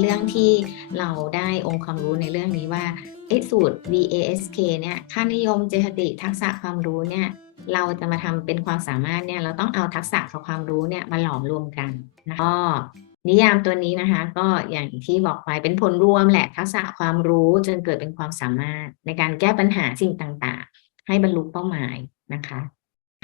เรื่องที่เราได้องค์ความรู้ในเรื่องนี้ว่าสูตร VASK เนี่ยค่านิยมเจตติทักษะความรู้เนี่ยเราจะมาทำเป็นความสามารถเนี่ยเราต้องเอาทักษะกับความรู้เนี่ยมาหลอมรวมกันนะก็นิยามตัวนี้นะคะ ก็อย่างที่บอกไปเป็นผลรวมแหละทักษะความรู้จนเกิดเป็นความสามารถในการแก้ปัญหาสิ่งต่างๆ ให้บรรลุเป้าหมายนะคะ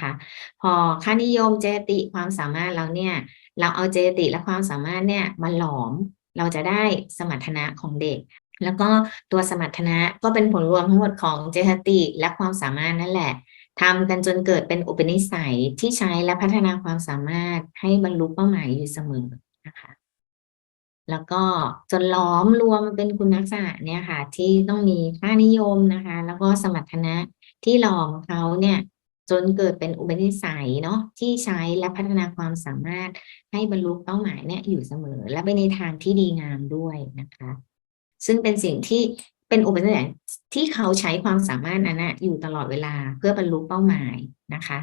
ค่ะพอค่านิยมเจตติความสามารถเราเนี่ยเราเอาเจตติและความสามารถเนี่ยมาหลอม เราจะได้สมรรถนะของเด็ก แล้วก็ตัวสมรรถนะก็เป็นผลรวมทั้งหมดของเจตติและความสามารถนั่นแหละทำกันจนเกิดเป็นอุปนิสัยที่ใช้และพัฒนาความสามารถให้บรรลุเป้าหมายอยู่เสมอนะคะแล้วก็จนล้อมรวมเป็นคุณลักษณะเนี่ยค่ะ ที่ต้องมีค่านิยมนะคะ แล้วก็สมรรถนะที่หลอมเขาเนี่ย จนเกิดเป็นอุปนิสัยเนาะที่ใช้และพัฒนาความสามารถให้บรรลุเป้าหมายเนี่ยอยู่เสมอ และไปในทางที่ดีงามด้วยนะคะ ซึ่งเป็นสิ่งที่เป็นอุปนิสัยที่เขาใช้ความสามารถนั้นนะอยู่ตลอดเวลาเพื่อบรรลุเป้าหมายนะคะ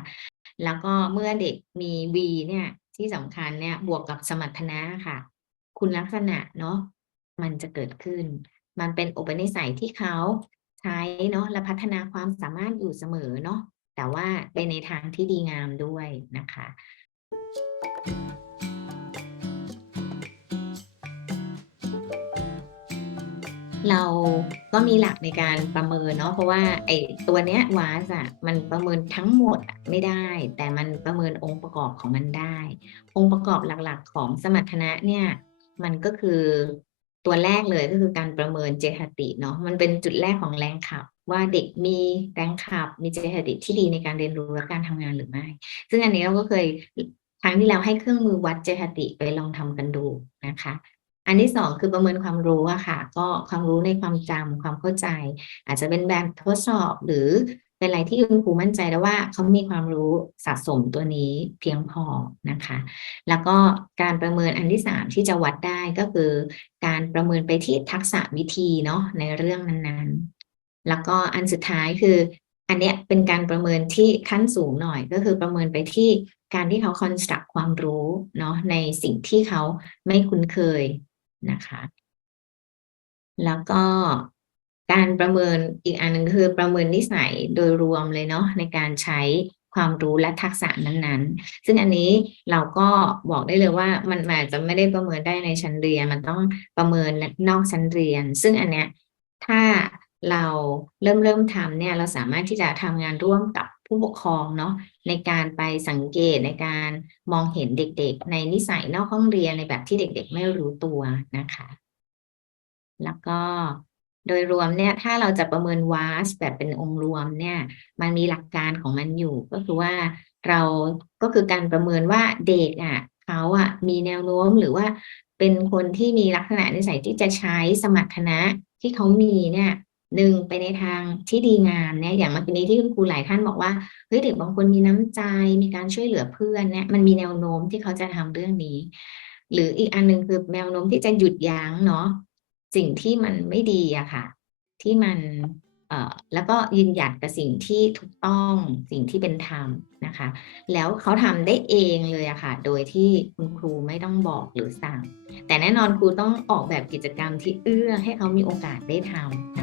แล้วก็เมื่อเด็กมี V เนี่ยที่สำคัญเนี่ยบวกกับสมรรถนะค่ะ คุณลักษณะเนาะมันจะเกิดขึ้น มันเป็นอุปนิสัยที่เขาใช้เนาะและพัฒนาความสามารถอยู่เสมอเนาะ แต่ว่าไปในทางที่ดีงามด้วยนะคะ เราก็มีหลักในการประเมินเนาะเพราะว่าไอตัวเนี้ยวาสอะมันประเมินทั้งหมดไม่ได้ แต่มันประเมินองค์ประกอบของมันได้ องค์ประกอบหลักๆ ของสมรรถนะเนี่ยมันก็คือ ตัวแรกเลยก็คือการประเมินเจตคติเนาะมันเป็นจุดแรกของแรงขับ ว่าเด็กมีแรงขับ มีเจตคติที่ดีในการเรียนรู้และการทำงานหรือไม่ ซึ่งอันนี้เราก็เคยครั้งที่แล้วให้เครื่องมือวัดเจตคติไปลองทำกันดูนะคะ อันที่สองคือประเมินความรู้อะค่ะ ก็ความรู้ในความจำความเข้าใจ อาจจะเป็นแบบทดสอบหรือ เป็นอะไรที่คุณครูมั่นใจแล้วว่าเขามีความรู้สะสมตัวนี้เพียงพอนะคะ แล้วก็การประเมินอันที่สามที่จะวัดได้ก็คือ การประเมินไปที่ทักษะวิธีเนาะในเรื่องนั้นๆ แล้วก็อันสุดท้ายคือ อันเนี้ยเป็นการประเมินที่ขั้นสูงหน่อย ก็คือประเมินไปที่การที่เขาคอนสตรักความรู้เนาะในสิ่งที่เขาไม่คุ้นเคยนะคะ แล้วก็ การประเมินอีกอันหนึงคือประเมินนิสัยโดยรวมเลยเนาะในการใช้ความรู้และทักษะนั้นๆ ซึ่งอันนี้เราก็บอกได้เลยว่ามันอาจจะไม่ได้ประเมินได้ในชั้นเรียน มันต้องประเมินนอกชั้นเรียน ซึ่งอันเนี้ยถ้าเราเริ่มเริ่มทำเนี่ยเราสามารถที่จะทำงานร่วมกับผู้ปกครองเนาะในการไปสังเกตในการมองเห็นเด็กๆ ในนิสัยนอกห้องเรียนในแบบที่เด็กๆ ไม่รู้ตัวนะคะ แล้วก็ โดยรวมเนี่ยถ้าเราจะประเมินวาสแบบเป็นองค์รวมเนี่ยมันมีหลักการของมันอยู่ก็คือว่าเราก็คือการประเมินว่าเด็กอะเขาอะมีแนวโน้มหรือว่าเป็นคนที่มีลักษณะนิสัยที่จะใช้สมรรถนะที่เขามีเนี่ยหนึ่งไปในทางที่ดีงามเนี่ยอย่างเมื่อกี้นี้ที่คุณครูหลายท่านบอกว่าเฮ้ยเด็กบางคนมีน้ำใจมีการช่วยเหลือเพื่อนเนี่ยมันมีแนวโน้มที่เขาจะทำเรื่องนี้ หรืออีกอันหนึงคือแนวโน้มที่จะหยุดยั้งเนาะ สิ่งที่มันไม่ดีอะค่ะ ที่มันเออแล้วก็ยืนหยัดกับสิ่งที่ถูกต้องสิ่งที่เป็นธรรมนะคะ แล้วเขาทำได้เองเลยอะค่ะ โดยที่คุณครูไม่ต้องบอกหรือสั่ง แต่แน่นอนครูต้องออกแบบกิจกรรมที่เอื้อให้เขามีโอกาสได้ทำนะ